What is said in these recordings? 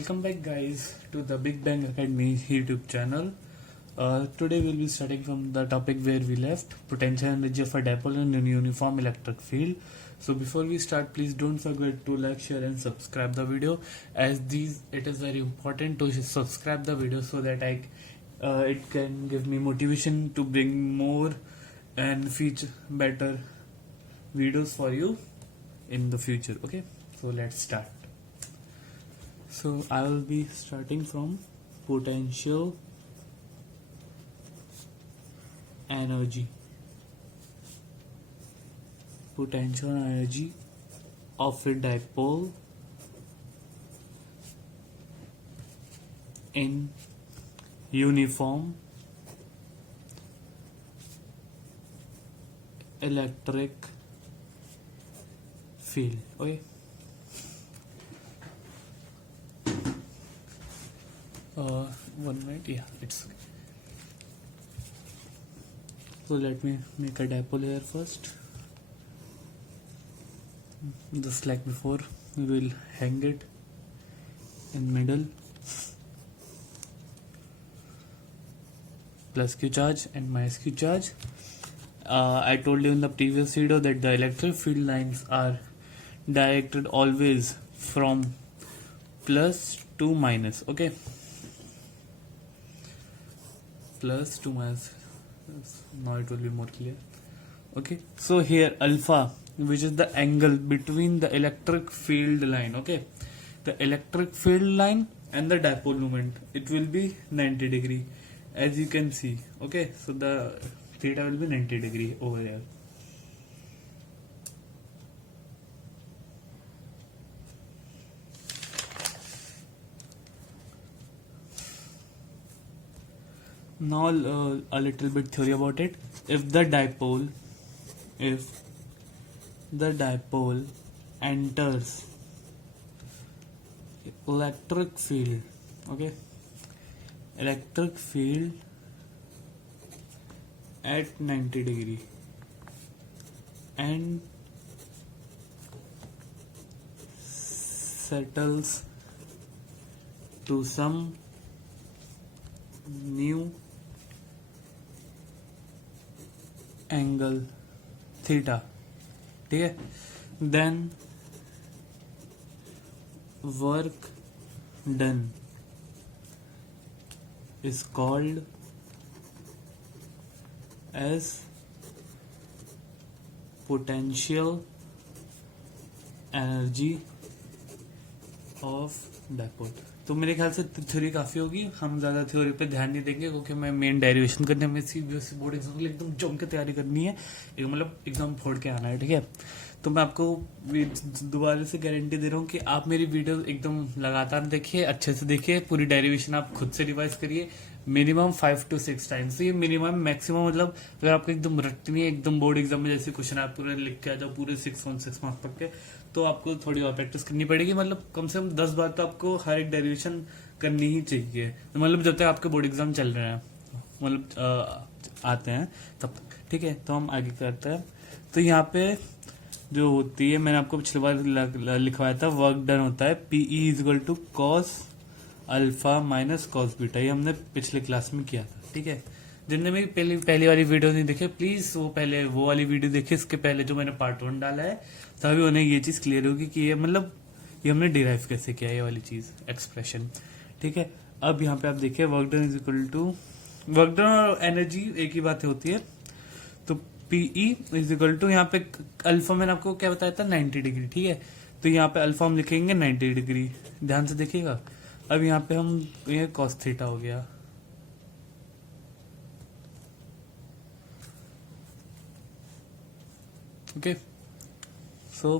Welcome back, guys, to the Big Bang Academy YouTube channel. Today we'll be starting from the topic where we left, potential energy of a dipole in a uniform electric field. So before we start, please don't forget to like, share and subscribe the video, as it is very important to subscribe the video so that it can give me motivation to bring more and feature better videos for you in the future. Okay, so let's start. So I will be starting from potential energy. Potential energy of a dipole in uniform electric field. Okay. One minute, yeah, it's okay. So let me make a dipole here first. Just like before, we will hang it in middle, plus Q charge and minus Q charge. I told you in the previous video that the electric field lines are directed always from plus to minus. Okay, plus to minus. Now it will be more clear. Okay, so here alpha, which is the angle between the electric field line, okay, the electric field line and the dipole moment, it will be 90 degree, as you can see. Okay, so the theta will be 90 degree over here. Now a little bit theory about it. If the dipole enters electric field, okay, electric field at 90 degree and settles to some new angle theta, ठीक है, then work done is called as potential energy of dipole. तो मेरे ख्याल से theory काफ़ी होगी, हम ज़्यादा थ्योरी पे ध्यान नहीं देंगे क्योंकि मैं मेन डेरिवेशन करने में सीबीएसई बोर्ड एग्जाम के लिए एकदम जम के तैयारी करनी है, एक मतलब एग्जाम फोड़ के आना है, ठीक है। तो मैं आपको दोबारा से गारंटी दे रहा हूँ कि आप मेरी वीडियो एकदम लगातार देखिए, अच्छे से देखिए, पूरी डेरिवेशन आप खुद से रिवाइज करिए मिनिमम 5 to 6 टाइम्स। तो ये मिनिमम मैक्सिमम, मतलब अगर आपको एकदम रटनी है, एकदम बोर्ड एग्जाम में जैसे क्वेश्चन आप पूरे लिख के आ जाओ पूरे 6 मार्क्स पढ़ के, तो आपको थोड़ी और प्रैक्टिस करनी पड़ेगी। मतलब कम से कम 10 बार तो आपको हर एक डेरिवेशन करनी ही चाहिए, मतलब जब तक आपके बोर्ड एग्जाम चल रहे हैं, मतलब आते हैं तब तक, ठीक है। तो हम आगे करते हैं। तो यहाँ पे जो होती है, मैंने आपको पिछली बार लिखवाया था, वर्क डन होता है PE is equal to cos alpha minus cos beta, ये हमने पिछले क्लास में किया था, ठीक है। जिनने मेरी पहली वाली वीडियो नहीं देखे, प्लीज वो पहले वो वाली वीडियो देखे, इसके पहले जो मैंने पार्ट 1 डाला है, तभी उन्हें ये चीज क्लियर होगी कि ये मतलब ये हमने डिराइव कैसे किया, ये वाली चीज एक्सप्रेशन, ठीक है। अब यहाँ पे आप देखिए work done is equal to, work done और एनर्जी एक ही बात होती है, तो पीई इज इक्वल टू, यहाँ पे अल्फा मैंने आपको क्या बताया था 90 डिग्री, ठीक है। तो यहाँ पे अल्फा हम लिखेंगे 90 डिग्री, ध्यान से देखिएगा। अब यहाँ पे हम, ये कॉस थीटा हो गया, ओके। सो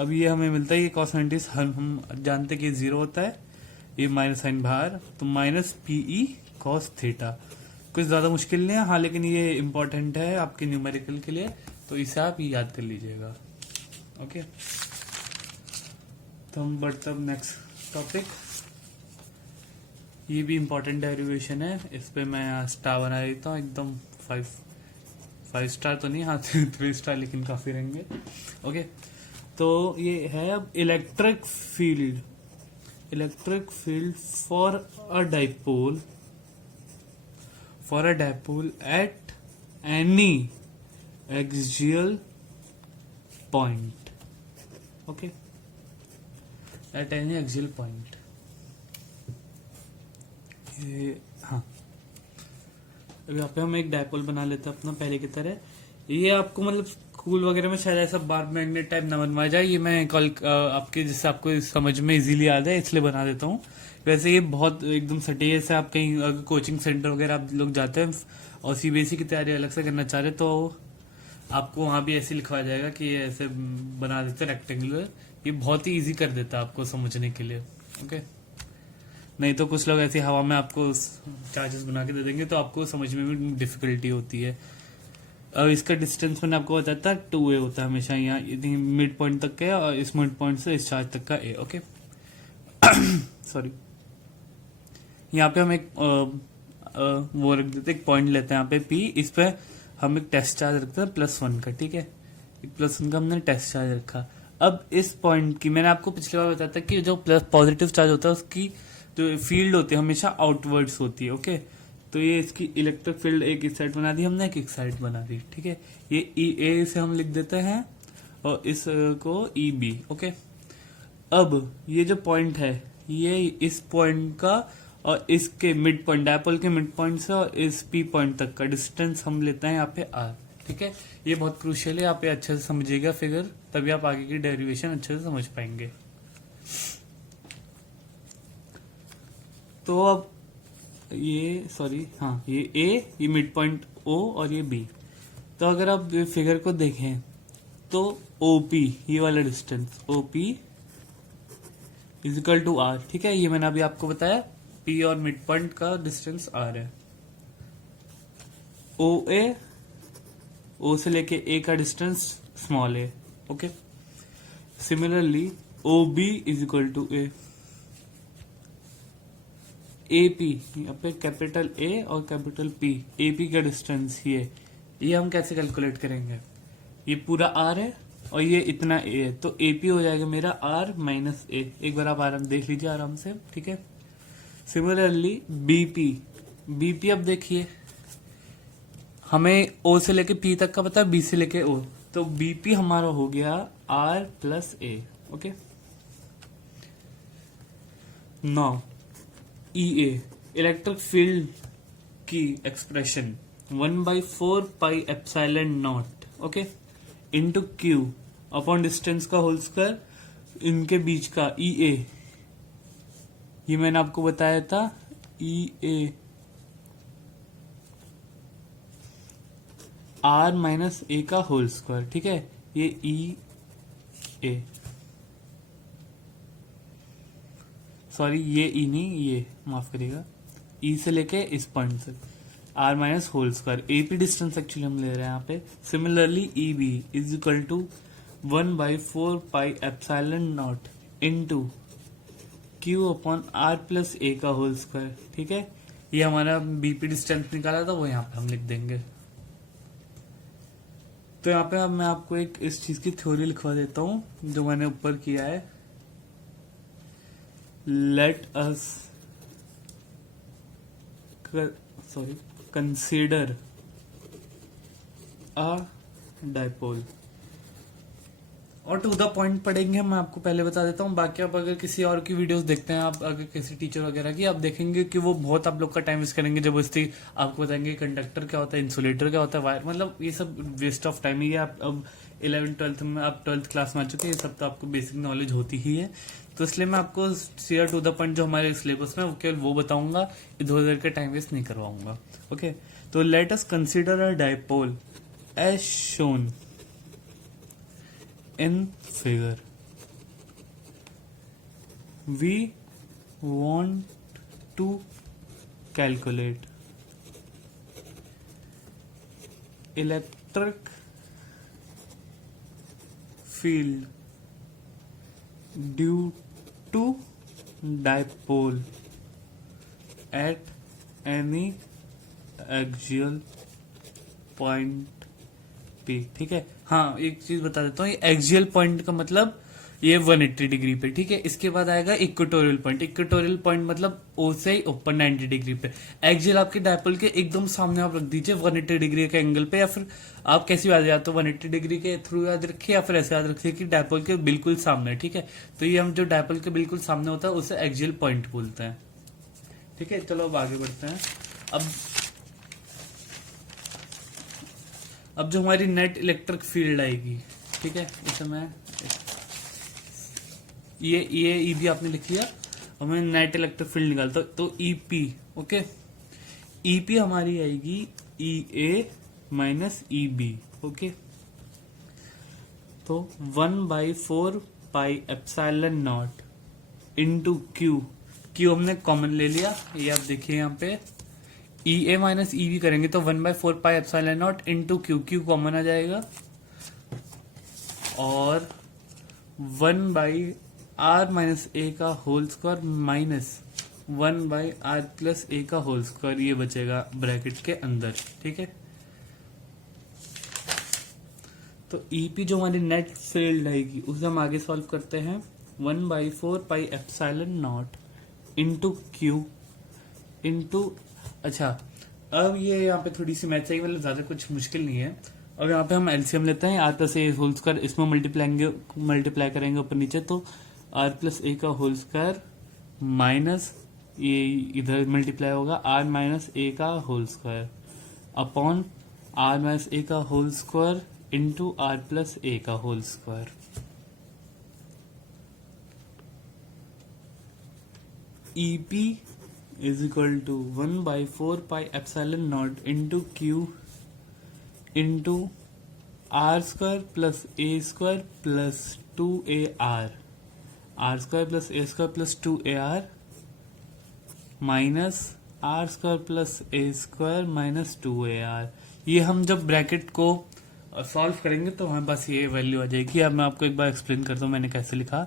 अब ये हमें मिलता है, ये कॉस 90 हम जानते कि 0 होता है, ये माइनस साइन बाहर, तो माइनस पीई कॉस थीटा। कुछ ज्यादा मुश्किल नहीं है, हाँ, लेकिन ये इंपॉर्टेंट है आपके न्यूमेरिकल के लिए, तो इसे आप याद कर लीजिएगा, ओके। तो हम बढ़ते हैं नेक्स्ट टॉपिक। ये भी इम्पोर्टेंट डेरिवेशन है, इस पे मैं स्टार बना देता हूँ एकदम 5 स्टार तो नहीं, हाँ 3 स्टार, लेकिन काफी रहेंगे, ओके। तो ये है अब electric field electric field for a dipole at any axial point. Okay, at any axial point. हाँ, अब यहाँ पे हम एक डायपोल बना लेते हैं अपना पहले की तरह. ये आपको मतलब स्कूल वगैरह में शायद ऐसा बार मैग्नेट टाइप न बनवाया जाए. ये मैं कल आपके जिससे आपको समझ में इजीली आ जाए इसलिए बना देता हूँ. वैसे ये बहुत एकदम सटीक है. आप कहीं अगर कोचिंग सेंटर वगैरह आप लोग जाते हैं और सीबीएसई की तैयारी अलग से करना चाह रहे तो आपको वहां भी ऐसे लिखवाया जाएगा कि ये ऐसे बना देते रेक्टेंगुलर. ये बहुत ही इजी कर देता है आपको समझने के लिए. ओके, नहीं तो कुछ लोग ऐसी हवा में आपको चार्जेस बना के दे देंगे तो आपको समझ में भी डिफिकल्टी होती है. अब इसका डिस्टेंस मैंने आपको बताया था 2a होता है हमेशा. यहाँ मिड पॉइंट तक का और इस मिड पॉइंट से इस चार्ज तक का a. Okay, sorry. यहाँ पे हम एक वो रख देते, एक पॉइंट लेते हैं यहाँ पे p. इस पे हम एक टेस्ट चार्ज रखते हैं +1 का. ठीक है, +1 का हमने टेस्ट चार्ज रखा. अब इस पॉइंट की मैंने आपको पिछली बार बताया था कि जो प्लस पॉजिटिव चार्ज होता है उसकी जो फील्ड होती है हमेशा आउटवर्ड्स होती है. ओके, तो ये इसकी इलेक्ट्रिक फील्ड एक इस साइड बना दी हमने, एक साइड बना दी. ठीक है, ये EA से हम लिख देते हैं और इस को EB. ओके, अब ये जो पॉइंट है ये इस पॉइंट का और इसके मिड पॉइंट डायपोल के मिड पॉइंट से और इस P पॉइंट तक का डिस्टेंस हम लेते हैं यहाँ पे R. ठीक है, ये बहुत क्रूशियल है. आप ये अच्छे से समझिएगा फिगर, तभी आप आगे की डेरिवेशन अच्छे से समझ पाएंगे. तो अब ये सॉरी हाँ, ये A, ये मिड पॉइंट O और ये B. तो अगर आप फिगर को देखें तो OP, ये वाला distance OP equal to R. ठीक है, ये मैंने अभी आपको बताया P और मिड पॉइंट का डिस्टेंस R है. OA, O से लेके A का distance small a. Okay, similarly OB equal to A. AP, यहाँ पे कैपिटल A और कैपिटल P. AP का डिस्टेंस ये हम कैसे कैलकुलेट करेंगे? ये पूरा R है और ये इतना A है, तो AP हो जाएगा मेरा R माइनस A. एक बार आप आराम देख लीजिए आराम से. ठीक है, सिमिलरली BP अब देखिए, हमें O से लेके P तक का पता है, B से लेके O, तो BP हमारा हो गया R plus A. Okay, now EA electric field की expression 1/4 pi epsilon naught. Okay, into Q upon distance का होल स्क्वायर, इनके बीच का EA, ये मैंने आपको बताया था EA R माइनस A का होल स्क्वायर. ठीक है, ये EA सॉरी ये E नहीं, ये माफ करिएगा, E से लेके इस पॉइंट से R minus whole square. AP distance actually हम ले रहे हैं यहाँ पे. Similarly EB is equal to 1/4 pi epsilon naught into Q upon R plus A का होल स्क्वायर. ठीक है, ये हमारा BP डिस्टेंस निकाला था, वो यहाँ पे हम लिख देंगे. तो यहाँ पे अब मैं आपको एक इस चीज की थ्योरी लिखवा देता हूँ जो मैंने ऊपर किया है. Let us consider a dipole. और टू द पॉइंट पढ़ेंगे, मैं आपको पहले बता देता हूँ. बाकी आप अगर किसी और की वीडियोस देखते हैं, आप अगर किसी टीचर वगैरह की, आप देखेंगे कि वो बहुत आप लोग का टाइम वेस्ट करेंगे. जब उसकी आपको बताएंगे कंडक्टर क्या होता है, इंसुलेटर क्या होता है, वायर, मतलब ये सब वेस्ट ऑफ टाइम ही है. आप अब 11th-12th में, आप 12th क्लास में आ चुके हैं, ये सब तो आपको बेसिक नॉलेज होती ही है. तो इसलिए मैं आपको सीधा टू द पॉइंट जो हमारे सिलेबस में केवल वो बताऊंगा, इधर उधर के टाइम वेस्ट नहीं करवाऊंगा. ओके, तो let us consider a dipole as shown in figure. We want to calculate electric field due to dipole at any axial point P. ठीक है, हाँ एक चीज बता देता हूँ, ये एक्सियल पॉइंट का मतलब ये 180 डिग्री पे, ठीक है। इसके बाद आएगा इक्वेटोरियल पॉइंट। इक्वेटोरियल पॉइंट मतलब ओ से ही ऊपर 90 डिग्री पे। एक्सियल आपके डायपोल के एकदम सामने आप रख दीजिए 180 डिग्री के एंगल पे, या फिर आप कैसे याद, या तो 180 डिग्री के थ्रू याद रखिए या फिर ऐसे याद रखिए कि डायपोल के बिल्कुल सामने, ठीक है। तो ये हम जो डायपोल के बिल्कुल सामने होता है उसे एक्सियल पॉइंट बोलते हैं, ठीक है। चलो अब आगे बढ़ते हैं। अब जो हमारी नेट इलेक्ट्रिक फील्ड आएगी, ठीक है, इसे मैं ये ई भी आपने लिख लिया और मैं नेट इलेक्ट्रिक फील्ड निकालता हूं, तो ईपी, ओके। ईपी हमारी आएगी ई ए माइनस ई बी, ओके। तो 1/4 pi epsilon not into Q, Q हमने कॉमन ले लिया, ये आप देखिए यहाँ पे ई ए माइनस ई बी करेंगे तो 1/4 pi epsilon not into Q, Q common आ जाएगा, और 1/r माइनस ए का whole square minus 1/r plus A का होल स्क्वायर, ये बचेगा ब्रैकेट के अंदर, ठीक है। तो ईपी जो हमारी नेट फील्ड आएगी उसे हम आगे सॉल्व करते हैं। 1/4 pi epsilon not into Q into, अच्छा अब ये यहाँ पे थोड़ी सी मैथ आई, मतलब ज्यादा कुछ मुश्किल नहीं है। अब यहाँ पे हम एलसीएम लेते हैं, r plus a whole square, इसमें मल्टीप्लाई करेंगे ऊपर नीचे, तो आर प्लस ए का होल स्क्वायर माइनस ये इधर मल्टीप्लाई होगा आर माइनस ए का whole square upon R minus A का whole square into R plus A का whole square. EP is equal to 1/4 pi epsilon not into Q into R square plus A square plus 2ar, R square plus A square plus 2ar minus R square plus A square minus 2ar। ये हम जब bracket को solve करेंगे तो हमारे पास ये value आ जाएगी। अब मैं आपको एक बार एक्सप्लेन करता हूँ मैंने कैसे लिखा।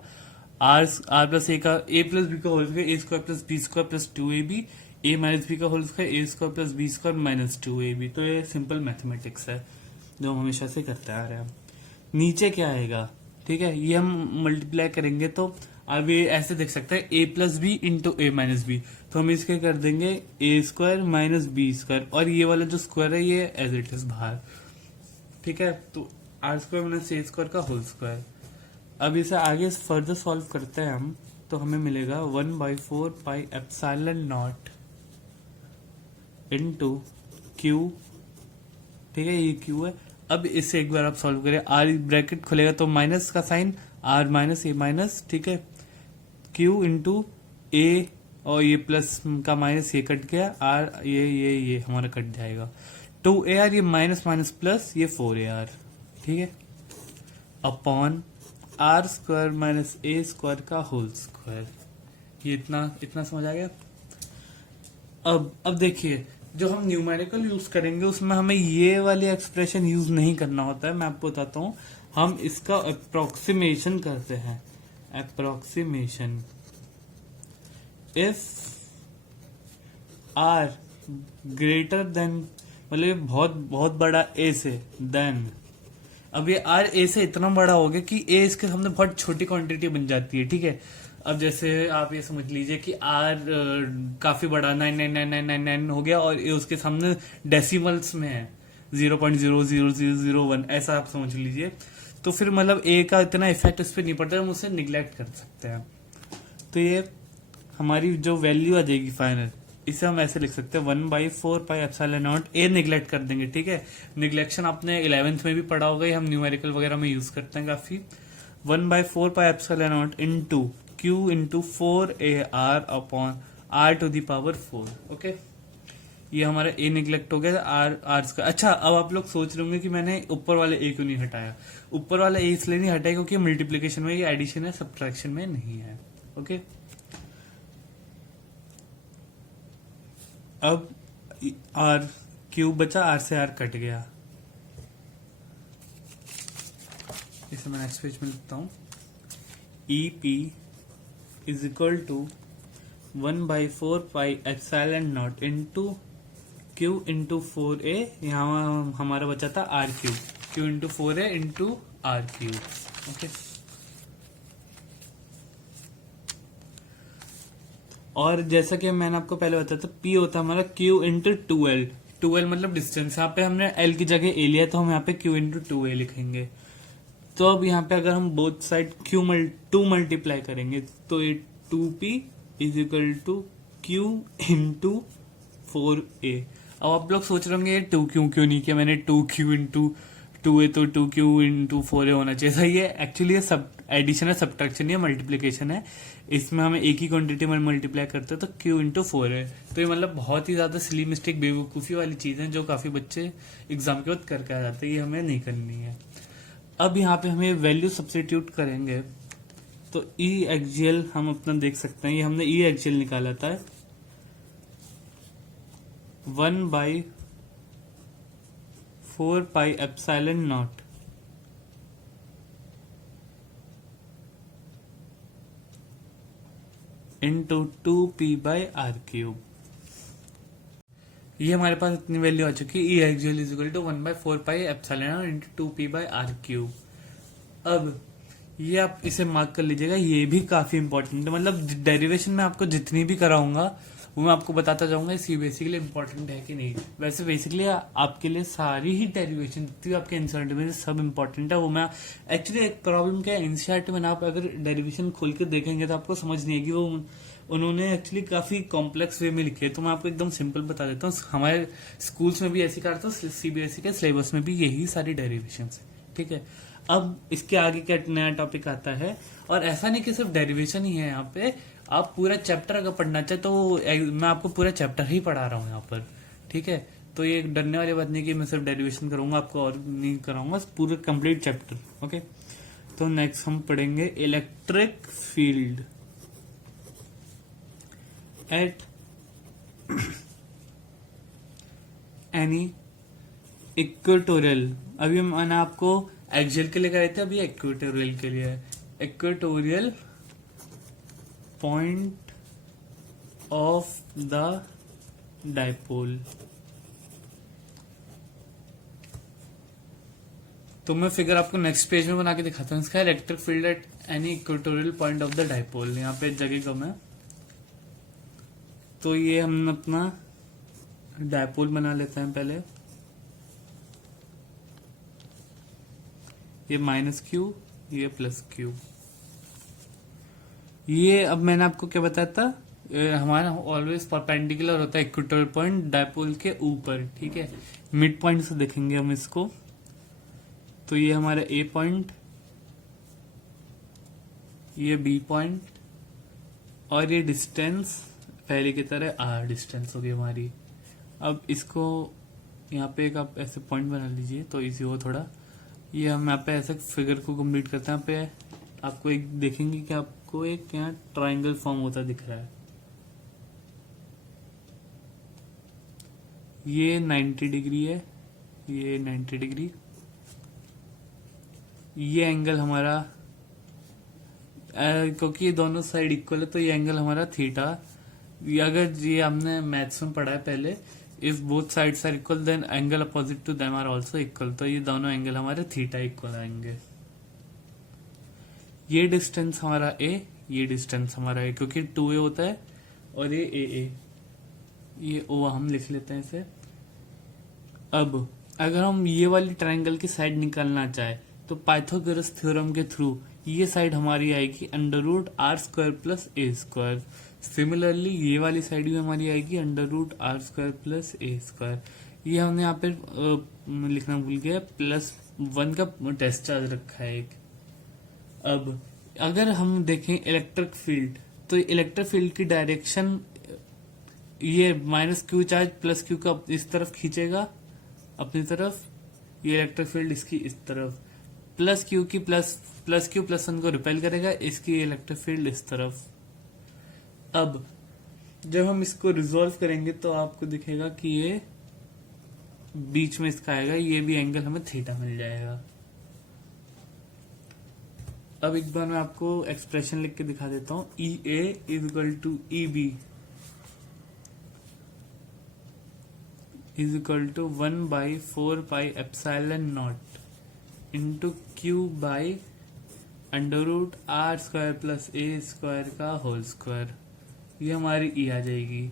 आर प्लस ए का ए प्लस बी का whole square, A square plus B square plus 2ab, A minus B का whole square, A square plus B square minus 2ab। तो ये सिंपल मैथमेटिक्स है जो हम हमेशा से करते आ रहे हैं। नीचे क्या आएगा, ठीक है, ये हम मल्टीप्लाई करेंगे तो अब ये ऐसे देख सकते हैं ए प्लस बी इंटू ए माइनस बी, तो हम इसके कर देंगे ए स्क्वायर माइनस बी स्क्वायर, और ये वाला जो स्क्वायर है ये एज इट इज बाहर, ठीक है। तो are square minus a square का होल स्क्वायर। अब इसे आगे फर्दर सॉल्व करते हैं हम, तो हमें मिलेगा 1/4 pi epsilon not into Q, ठीक है, ये क्यू है। अब इसे एक बार आप सॉल्व करें, आर ब्रैकेट खुलेगा तो माइनस का sign, r minus a minus, ठीक है, क्यू इंटू ए, और ये प्लस का माइनस ये कट गया, आर ये हमारा कट जाएगा, 2ar, ये माइनस माइनस प्लस, ये 4ar, ठीक है, upon are square minus a square का होल स्क्वायर। ये इतना समझ आ गया। अब देखिए जो हम न्यूमेरिकल यूज करेंगे उसमें हमें ये वाली एक्सप्रेशन यूज नहीं करना होता है। मैं आपको बताता हूँ, हम इसका अप्रोक्सीमेशन करते हैं। Approximation, if r greater than, मतलब बहुत बहुत बड़ा ए से, देन, अब ये आर ए से इतना बड़ा हो गया कि ए इसके सामने बहुत छोटी क्वांटिटी बन जाती है, ठीक है। अब जैसे आप ये समझ लीजिए कि आर काफी बड़ा 99999 हो गया और ये उसके सामने डेसिमल्स में है 0.00001, ऐसा आप समझ लीजिए। तो फिर मतलब ए का इतना इफेक्ट इस पर नहीं पड़ता, हम उसे निगलेक्ट कर सकते हैं। तो ये हमारी जो वैल्यू आ जाएगी फाइनल, इसे हम ऐसे लिख सकते हैं 1/4 pi epsilon not, A neglect कर देंगे, ठीक है। निगलेक्शन आपने 11th में भी पढ़ा होगा, ये हम न्यूमेरिकल वगैरह में यूज करते हैं काफी। 1/4 pi epsilon not into Q into 4ar upon r to the power 4, okay. ये हमारा ए निगलेक्ट हो गया, आर का। अच्छा, अब आप लोग सोच रहे होंगे कि मैंने ऊपर वाले ए क्यों नहीं हटाया। ऊपर वाला ए इसलिए नहीं हटाया क्योंकि मल्टीप्लीकेशन में, ये एडिशन है, सब्ट्रैक्शन में नहीं है, ओके। अब आर क्यूब बचा, आर से आर कट गया, इसे मैं नेक्स्ट पेज में लिखता हूं। E P is equal to 1/4 pi epsilon not into Q into 4a, यहाँ हमारा बचा था r cube, q into 4a into r cube, okay. और जैसा कि मैंने आपको पहले बताया था, पी होता है हमारा q into two l. Two l मतलब डिस्टेंस, यहाँ पे हमने एल की जगह ए लिया तो हम यहाँ पे क्यू इंटू टू ए लिखेंगे। तो अब यहाँ पे अगर हम बोथ साइड टू मल्टीप्लाई करेंगे तो ये two P is equal to Q into four A. अब आप लोग सोच रहे होंगे ये टू क्यों नहीं किया मैंने, टू क्यू इंटू टू ए तो टू क्यू इंटू फोर ए होना चाहिए। सही है, एक्चुअली ये सब एडिशन है, सब्ट्रैक्शन है, मल्टीप्लीकेशन है। इसमें हमें एक ही क्वांटिटी में मल्टीप्लाई करते हैं तो क्यू इंटू फोर है। तो ये मतलब बहुत ही ज्यादा सिली मिस्टेक, बेवकूफी वाली चीज है जो काफी बच्चे एग्जाम के वक्त करके आ जाते हैं, ये हमें नहीं करनी है। अब यहाँ पे हमें वैल्यू सब्स्टिट्यूट करेंगे तो ई एक्सियल हम अपना देख सकते हैं, ये हमने ई एक्सियल निकाला था 1/4πε0 इंटू 2p/r³। ये हमारे पास इतनी वैल्यू आ चुकी है, E axial is equal to 1/4πε0 into 2p/r³। अब ये आप इसे मार्क कर लीजिएगा, ये भी काफी इंपॉर्टेंट है। मतलब डेरिवेशन में आपको जितनी भी कराऊंगा वो मैं आपको बताता जाऊंगा सीबीएसई के लिए इंपॉर्टेंट है कि नहीं। वैसे बेसिकली आपके लिए सारी ही डेरिवेशन जितनी भी आपके एनसीईआरटी में सब इंपॉर्टेंट है। वो मैं एक्चुअली एक प्रॉब्लम क्या है, एनसीईआरटी में आप अगर डेरिवेशन खोल के देखेंगे तो आपको समझ नहीं आएगी। वो उन्होंने एक्चुअली काफी कॉम्प्लेक्स वे में लिखे है, तो मैं आपको एकदम सिंपल बता देता हूँ। हमारे स्कूल्स में भी ऐसी करता हूँ, सीबीएसई के सिलेबस में भी यही सारी डेरिवेशन है, ठीक है। अब इसके आगे क्या नया टॉपिक आता है, और ऐसा नहीं कि सिर्फ डेरिवेशन ही है यहाँ पे, आप पूरा चैप्टर अगर पढ़ना चाहे तो मैं आपको पूरा चैप्टर ही पढ़ा रहा हूँ यहाँ पर, ठीक है। तो ये डरने वाली बात नहीं कि मैं सिर्फ डेरिवेशन करूंगा, आपको और नहीं कराऊंगा, पूरा कंप्लीट चैप्टर, ओके। तो नेक्स्ट हम पढ़ेंगे electric field at any equatorial. अभी मैंने आपको एक्सियल के लिए कराए थे, अभी इक्वेटोरियल के लिए। Equatorial point of the dipole. तो मैं फिगर आपको नेक्स्ट पेज में बना के दिखाता हूँ इसका। Electric field at any equatorial point of the dipole. यहाँ पे जगह कम है तो ये हम अपना डाइपोल बना लेते हैं पहले। ये माइनस क्यू, ये प्लस क्यू। ये अब मैंने आपको क्या बताया था, हमारा ऑलवेज परपेंडिकुलर होता है इक्वेटोरियल पॉइंट डाइपोल के ऊपर, ठीक है। मिड पॉइंट से देखेंगे हम इसको, तो ये हमारा ए पॉइंट, ये बी पॉइंट, और ये डिस्टेंस पहले की तरह आर डिस्टेंस होगी हमारी। अब इसको यहाँ पे एक आप ऐसे पॉइंट बना लीजिए तो इजी हो थोड़ा। ये हम यहाँ पे ऐसे फिगर को कंप्लीट करते हैं। यहाँ पे आपको एक देखेंगे कि आपको एक यहाँ ट्रायंगल फॉर्म होता दिख रहा है। ये 90 डिग्री है, ये 90 डिग्री। ये एंगल हमारा क्योंकि ये दोनों साइड इक्वल है तो ये एंगल हमारा थीटा। अगर ये हमने मैथ्स में पढ़ा है पहले, if both sides are equal then angle opposite to them are also equal. तो ये दोनों एंगल हमारे थीटा इक्वल आएंगे। ये डिस्टेंस हमारा ए, ये डिस्टेंस हमारा ए, क्योंकि 2a होता है, और ये ए, ये ओ हम लिख लेते हैं इसे। अब अगर हम ये वाली ट्रायंगल की साइड निकालना चाहे तो पाइथागोरस थ्योरम के थ्रू ये साइड हमारी आएगी √r² प्लस a²। सिमिलरली ये वाली साइड भी हमारी आएगी √r² प्लस a²। ये हमने यहाँ पे लिखना भूल गया, +1 का टेस्ट चार्ज रखा है एक। अब अगर हम देखें इलेक्ट्रिक फील्ड, तो इलेक्ट्रिक फील्ड की डायरेक्शन ये -q चार्ज +q का इस तरफ खींचेगा अपनी तरफ, ये इलेक्ट्रिक फील्ड इसकी इस तरफ, +q की +q +1 को रिपेल करेगा, इसकी इलेक्ट्रिक फील्ड इस तरफ। अब जब हम इसको रिजॉल्व करेंगे तो आपको दिखेगा कि ये बीच में इसका आएगा, ये भी एंगल हमें थीटा मिल जाएगा। अब एक बार मैं आपको एक्सप्रेशन लिख के दिखा देता हूं। EA is equal to EB is equal to 1/4πε0 into Q by √r² plus a² का होल स्क्वायर। ये हमारी ई आ जाएगी।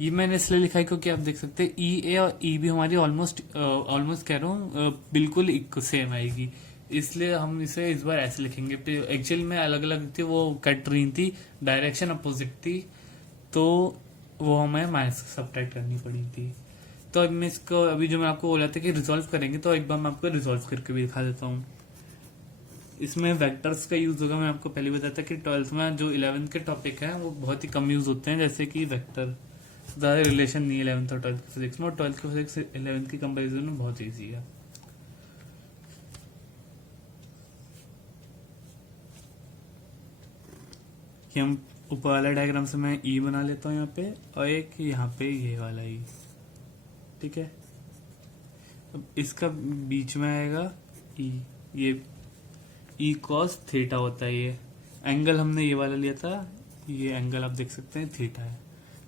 ये मैंने इसलिए लिखा है क्योंकि आप देख सकते हैं ई ए और ई भी हमारी ऑलमोस्ट कह रहा हूँ बिल्कुल सेम आएगी, इसलिए हम इसे इस बार ऐसे लिखेंगे। एक्चुअल में अलग अलग थी, वो कट रही थी, डायरेक्शन अपोजिट थी, तो वो हमें माइनस सब्ट्रैक्ट करनी पड़ी थी। तो अब मैं इसको अभी जो मैं आपको बोला था कि रिजॉल्व करेंगे, तो एक बार मैं आपको रिजॉल्व करके भी दिखा देता हूँ। इसमें वेक्टर्स का यूज होगा। मैं आपको पहले बताया था कि 12th में जो 11th के टॉपिक है वो बहुत ही कम यूज होते हैं, जैसे कि वेक्टर ज़्यादा रिलेशन नहीं है 11th और 12th की फिजिक्स में, और 12th की फिजिक्स 11th की कंपेरिजन में बहुत ईजी है। कि हम ऊपर वाला डायग्राम से मैं ई बना लेता हूँ यहाँ पे, और एक यहाँ पे ये वाला ई, ठीक है। अब इसका बीच में आएगा ई, ये ई कॉस थीटा होता है। ये एंगल हमने ये वाला लिया था, ये एंगल आप देख सकते हैं थीटा है,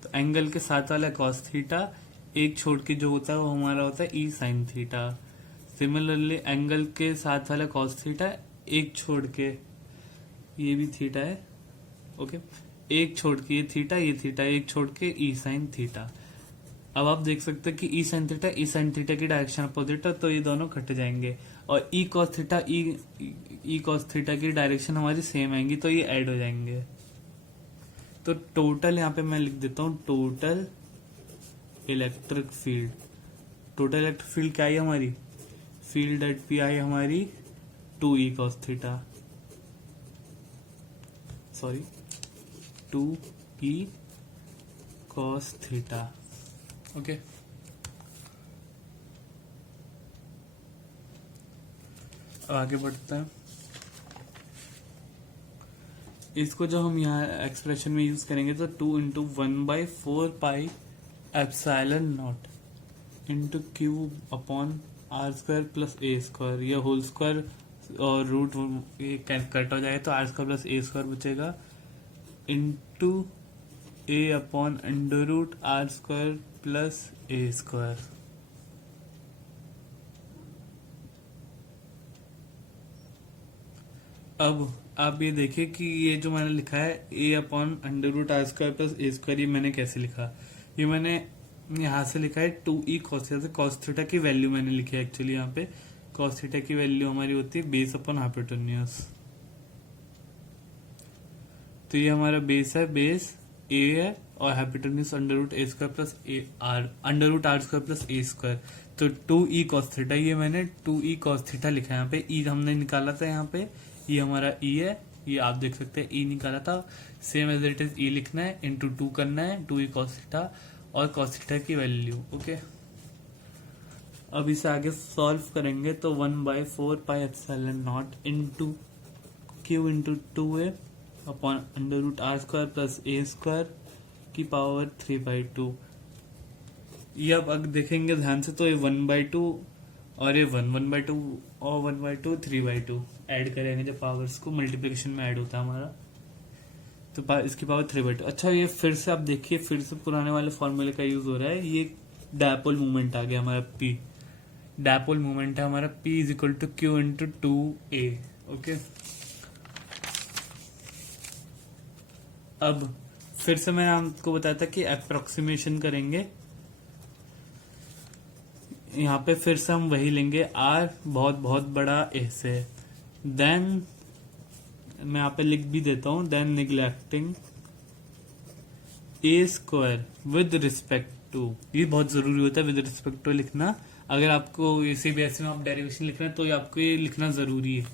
तो एंगल के साथ वाला कॉस थीटा, एक छोड़ के जो होता है वो हमारा होता है ई साइन थीटा। सिमिलरली एंगल के साथ वाला कॉस थीटा, एक छोड़ के ये भी थीटा है, ओके, एक छोड़ के ये थीटा, एक छोड़ के ई साइन थीटा। अब आप देख सकते हैं कि ई साइन थीटा की डायरेक्शन अपोजिट है, तो ये दोनों कट जाएंगे, और ई कॉस थीटा की डायरेक्शन हमारी सेम आएंगी, तो ये ऐड हो जाएंगे। तो टोटल यहाँ पे मैं लिख देता हूँ total electric field. Total electric field क्या आई हमारी, फील्ड एट पी आई हमारी 2e cos theta, sorry 2e cos theta, okay. आगे बढ़ते हैं। इसको जो हम यहाँ एक्सप्रेशन में यूज करेंगे तो 2 into 1/4 epsilon not into Q upon are square plus A square, या होल स्क्वायर और रूट ये कट हो जाएगा, तो are square plus A square बचेगा, into A upon under root are square plus A square. अब आप ये देखिए कि ये जो मैंने लिखा है A upon under root are square plus A square, ये मैंने कैसे लिखा, ये मैंने यहाँ से लिखा है 2e cos theta, cos theta की वैल्यू मैंने लिखी है एक्चुअली यहाँ पे। cos थीटा की वैल्यू हमारी होती है बेस अपॉन हाइपोटेन्यूज, तो ये हमारा बेस है, बेस ए है, और hypotenuse under root a square plus a r, under root are square plus A square, तो 2e cos थीटा, ये मैंने 2e cos थीटा लिखा है यहाँ पे। ई हमने निकाला था यहाँ पे, ये हमारा ई है, ये आप देख सकते हैं ई निकाला था, same as it is E लिखना है, इंटू 2 करना है, 2e cos थीटा और cos थीटा की वैल्यू, ओके। अब इसे आगे सॉल्व करेंगे तो 1/4 epsilon not into Q into 2a upon under root are square plus A square की पावर 3/2। ये अब देखेंगे ध्यान से, तो ये 1/2 और ये 1/2 और 1/2 3/2 ऐड करेंगे जब पावर्स को मल्टीप्लिकेशन में ऐड होता है हमारा, तो इसकी पावर 3/2। अच्छा, ये फिर से आप देखिए, फिर से पुराने वाले फॉर्मूले का यूज हो रहा है, ये डायपोल मूवमेंट आ गया हमारा P, डायपोल मूवमेंट है हमारा P is equal to Q into 2a, okay. अब फिर से मैं आपको बताया था कि अप्रोक्सीमेशन करेंगे, यहाँ पे फिर से हम वही लेंगे, R बहुत बहुत बड़ा A से, देन मैं यहाँ पे लिख भी देता हूँ, then neglecting a square with respect to, ये बहुत जरूरी होता है विद रिस्पेक्ट टू लिखना। अगर आपको सीबीएसई में आप डेरिवेशन लिख रहे हैं तो ये आपको ये लिखना जरूरी है,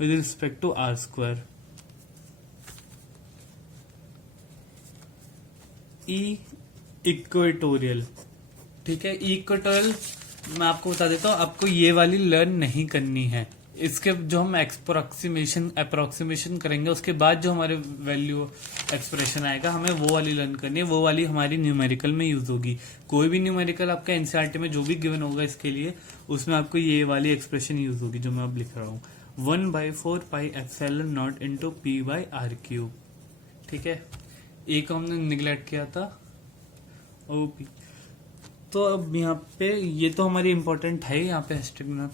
with respect to r square. E equatorial, ठीक है, इक्वेटोरियल मैं आपको बता देता हूँ, आपको ये वाली लर्न नहीं करनी है। इसके जो हम अप्रोक्सीमेशन करेंगे उसके बाद जो हमारे वैल्यू एक्सप्रेशन आएगा, हमें वो वाली लर्न करनी है, वो वाली हमारी न्यूमेरिकल में यूज होगी। कोई भी न्यूमेरिकल आपका एनसीईआरटी में जो भी गिवन होगा इसके लिए, उसमें आपको ये वाली एक्सप्रेशन यूज होगी जो मैं अब लिख रहा हूँ, 1/4 एप्सिलॉन नॉट इंटू P/R³, ठीक है। एक हमने निगलेक्ट किया था OP। तो अब यहाँ पे ये तो हमारी इंपॉर्टेंट है, यहाँ पे हैशटैग में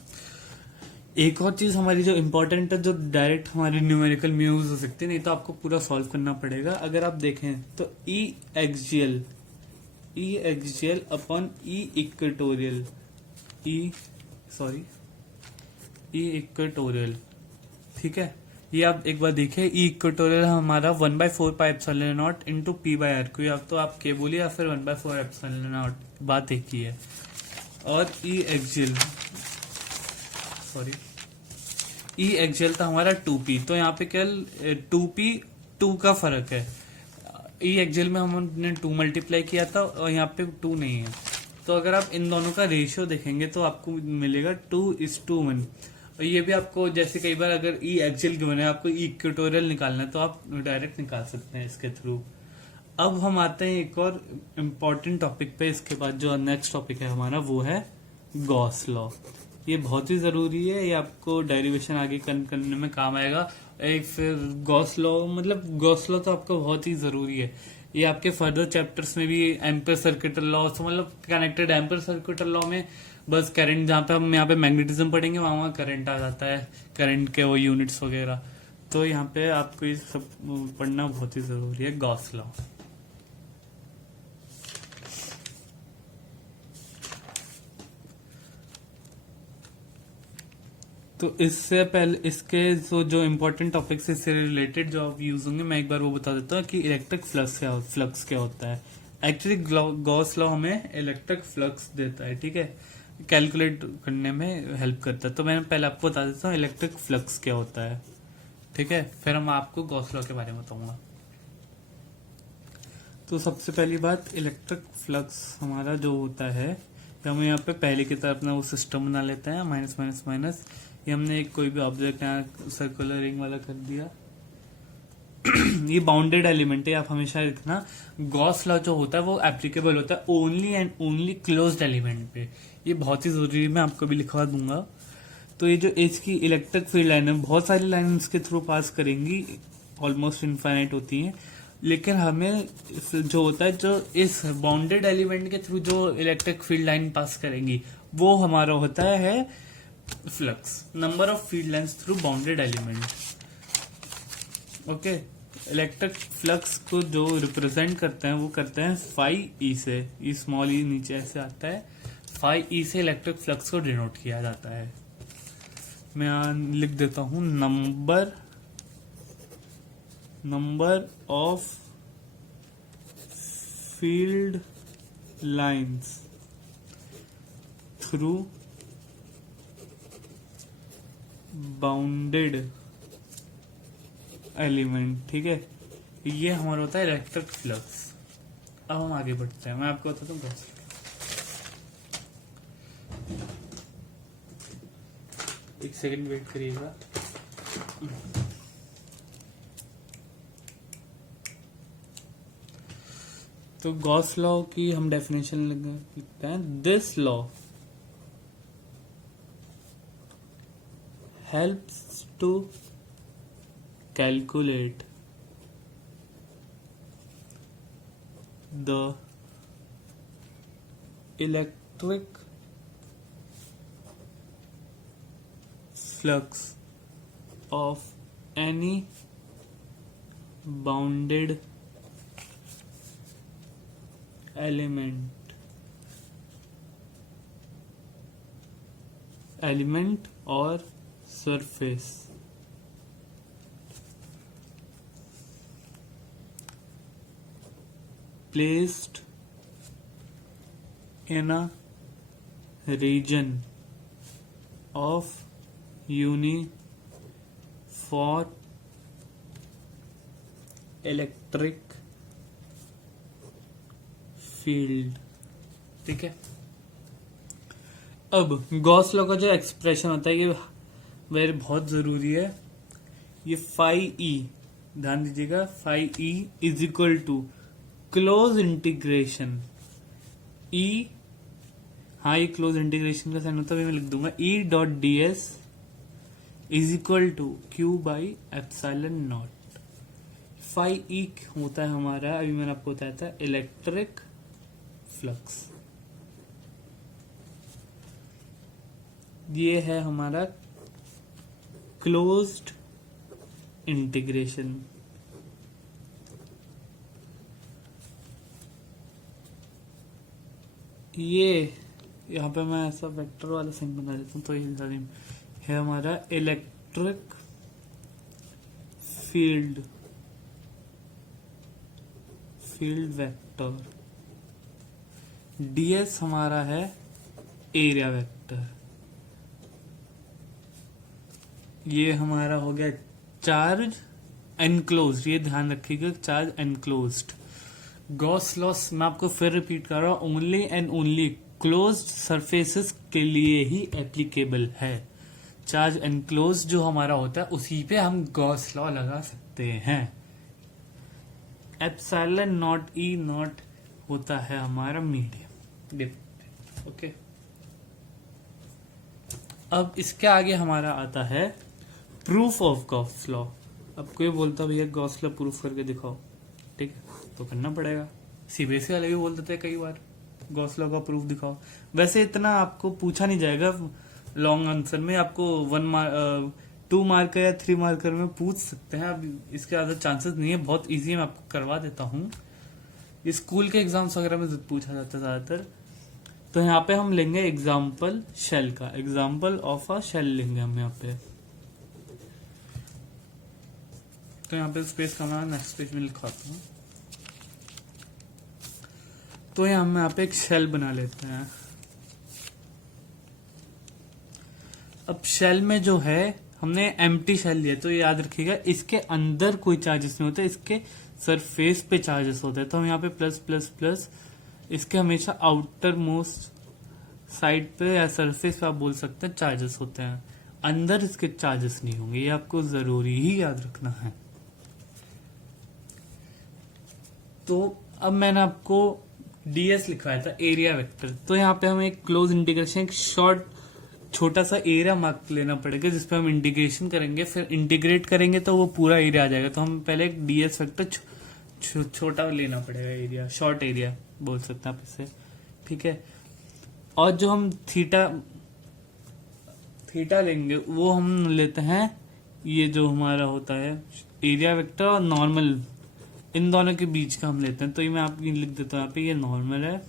एक और चीज हमारी जो इम्पोर्टेंट है, जो डायरेक्ट हमारी न्यूमेरिकल में यूज हो सकती है, नहीं तो आपको पूरा सॉल्व करना पड़ेगा। अगर आप देखें तो ई एक्सियल अपॉन ई इक्वेटोरियल, ई इक्वेटोरियल, ठीक है। ये आप एक बार देखिए, ई इक्वेटोरियल हमारा 1/4 pi epsilon not into p by r, कोई आप तो आप के बोलिए या फिर 1/4 एप्सिलॉन नॉट, बात एक ही है। और ई एक्सियल था हमारा 2p, तो यहाँ पे केवल 2p 2 का फर्क है। ई एक्सियल में हमने 2 मल्टीप्लाई किया था और यहाँ पे 2 नहीं है। तो अगर आप इन दोनों का रेशियो देखेंगे तो आपको मिलेगा 2:1। और ये भी आपको, जैसे कई बार अगर ई एक्सियल गिवन है, आपको ई इक्वेटोरियल निकालना है तो आप डायरेक्ट निकाल सकते हैं इसके थ्रू। अब हम आते हैं एक और इम्पोर्टेंट टॉपिक पे। इसके बाद जो नेक्स्ट टॉपिक है हमारा वो है गॉस लॉ। ये बहुत ही जरूरी है, ये आपको डेरिवेशन आगे करने में काम आएगा। एक फिर गॉस लॉ, मतलब गॉस लॉ तो आपको बहुत ही जरूरी है। ये आपके फर्दर चैप्टर्स में भी एम्पेयर सर्किट लॉ, मतलब कनेक्टेड एम्पेयर सर्किट लॉ में बस करंट, जहाँ पे हम यहाँ पे मैग्नेटिज्म पढ़ेंगे वहां करंट आ जाता है, करंट के वो यूनिट्स वगैरह। तो यहाँ पे आपको ये सब पढ़ना बहुत ही जरूरी है, गॉस लॉ। तो इससे पहले इसके जो इम्पोर्टेंट टॉपिक्स इससे रिलेटेड जो आप यूज होंगे, मैं एक बार वो बता देता हूँ कि इलेक्ट्रिक फ्लक्स क्या होता है। एक्चुअली गॉस लॉ हमें इलेक्ट्रिक फ्लक्स देता है, ठीक है, कैलकुलेट करने में हेल्प करता है। तो मैं पहले आपको बता देता हूँ इलेक्ट्रिक फ्लक्स क्या होता है, ठीक है, फिर हम आपको गॉस लॉ के बारे में बताऊंगा। तो सबसे पहली बात, इलेक्ट्रिक फ्लक्स हमारा जो होता है, हम यहाँ पे पहले की तरह अपना वो सिस्टम बना लेते हैं, माइनस माइनस माइनस। ये हमने एक कोई भी ऑब्जेक्ट यहाँ सर्कुलर रिंग वाला कर दिया। ये बाउंडेड एलिमेंट है, आप हमेशा लिखना। गॉस लॉ जो होता है वो एप्लीकेबल होता है only and only closed element पे। ये बहुत ही जरूरी है, मैं आपको भी लिखवा दूंगा। तो ये जो एच की इलेक्ट्रिक फील्ड लाइन है, बहुत सारी लाइन इसके थ्रू पास करेंगी, ऑलमोस्ट इनफाइनाइट होती है, लेकिन हमें जो होता है, जो इस बाउंडेड एलिमेंट के थ्रू जो इलेक्ट्रिक फील्ड लाइन पास करेंगी, वो हमारा होता है flux, number of field lines through bounded element. Okay, electric flux को जो रिप्रेजेंट करते हैं वो करते हैं फाई ई से, ई स्मॉल ई नीचे ऐसे आता है, फाई ई से इलेक्ट्रिक फ्लक्स को डिनोट किया जाता है। मैं लिख देता हूं, number of field lines through bounded element, ठीक है, ये हमारा होता है इलेक्ट्रिक फ्लक्स। अब हम आगे बढ़ते हैं, मैं आपको बताता हूँ गॉस लॉ। एक सेकंड वेट करिएगा। तो गॉस लॉ की हम डेफिनेशन लिखते हैं, this law helps to calculate the electric flux of any bounded element or surface placed in a region of uniform electric field, ठीक है। अब गॉस लॉ का जो एक्सप्रेशन होता है ये वेरी बहुत जरूरी है। ये फाई ई, ध्यान दीजिएगा, phi E is equal to close integration E, हाँ ये क्लोज इंटीग्रेशन का साइन होता है, मैं लिख दूंगा E dot d s is equal to Q by epsilon not. Phi E होता है हमारा, अभी मैंने आपको बताया था, इलेक्ट्रिक फ्लक्स। ये है हमारा क्लोज्ड इंटीग्रेशन। ये यहाँ पे मैं ऐसा वेक्टर वाला साइन बना देता हूँ, तो ये है हमारा इलेक्ट्रिक फील्ड वेक्टर। ds हमारा है एरिया वेक्टर। ये हमारा हो गया चार्ज एनक्लोज्ड, ये ध्यान रखिएगा, चार्ज एनक्लोज्ड। गॉस लॉस मैं आपको फिर रिपीट कर रहा हूं, only and only closed surfaces के लिए ही एप्लीकेबल है। चार्ज एनक्लोज्ड जो हमारा होता है उसी पे हम गॉस लॉ लगा सकते हैं। एप्सिलॉन नॉट ई नॉट होता है हमारा मीडियम। ओके, अब इसके आगे हमारा आता है प्रूफ ऑफ गॉस लॉ। अब कोई बोलता भैया गॉस लॉ प्रूफ करके दिखाओ, ठीक है, तो करना पड़ेगा। सीबीएसई वाले भी बोल देते हैं कई बार गॉस लॉ का प्रूफ दिखाओ। वैसे इतना आपको पूछा नहीं जाएगा लॉन्ग आंसर में, आपको 2 मार्कर या 3 मार्कर में पूछ सकते हैं। अब इसके ज्यादा चांसेस नहीं है, बहुत इजी है, मैं आपको करवा देता हूँ। ये स्कूल के एग्जाम्स वगैरह में पूछा जाता है ज्यादातर। तो यहाँ पे हम लेंगे एग्जाम्पल शेल का, एग्जाम्पल ऑफ अ शेल लेंगे हम यहाँ पे। तो यहाँ पे स्पेस का मैं नेक्स्ट पेज में लिखवाता हूँ। तो हम यहाँ पे एक शेल बना लेते हैं। अब शेल में जो है हमने एम्प्टी शेल लिया, तो ये याद रखिएगा इसके अंदर कोई चार्जेस नहीं होते, इसके सरफेस पे चार्जेस होते हैं। तो हम यहाँ पे प्लस प्लस प्लस, इसके हमेशा आउटर मोस्ट साइड पे या सरफेस पे आप बोल सकते हैं चार्जेस होते हैं, अंदर इसके चार्जेस नहीं होंगे। ये आपको जरूरी ही याद रखना है। तो अब मैंने आपको ds लिखवाया था, एरिया वेक्टर। तो यहाँ पे हमें एक क्लोज इंटीग्रेशन, एक शॉर्ट छोटा सा एरिया मार्क लेना पड़ेगा जिसपे हम इंटीग्रेशन करेंगे, फिर इंटीग्रेट करेंगे तो वो पूरा एरिया आ जाएगा। तो हम पहले एक ds वेक्टर छोटा लेना पड़ेगा, एरिया, शॉर्ट एरिया बोल सकते हैं आप इसे, ठीक है। और जो हम थीटा लेंगे वो हम लेते हैं, ये जो हमारा होता है एरिया वेक्टर और नॉर्मल, इन दोनों के बीच का हम लेते हैं। तो ये मैं आपको लिख देता हूँ यहाँ पे, ये नॉर्मल है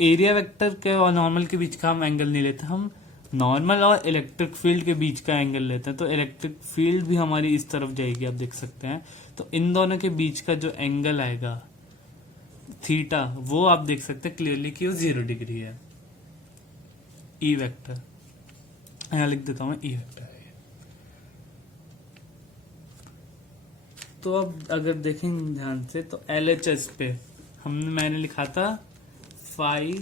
एरिया वेक्टर के और नॉर्मल के बीच का हम एंगल नहीं लेते, हम नॉर्मल और इलेक्ट्रिक फील्ड के बीच का एंगल लेते हैं। तो इलेक्ट्रिक फील्ड भी हमारी इस तरफ जाएगी, आप देख सकते हैं। तो इन दोनों के बीच का जो एंगल आएगा थीटा, वो आप देख सकते हैं क्लियरली कि वो 0 डिग्री है। ई वेक्टर यहाँ लिख देता हूं मैं, ई वेक्टर है। तो अब अगर देखें ध्यान से तो LHS पे मैंने लिखा था फाई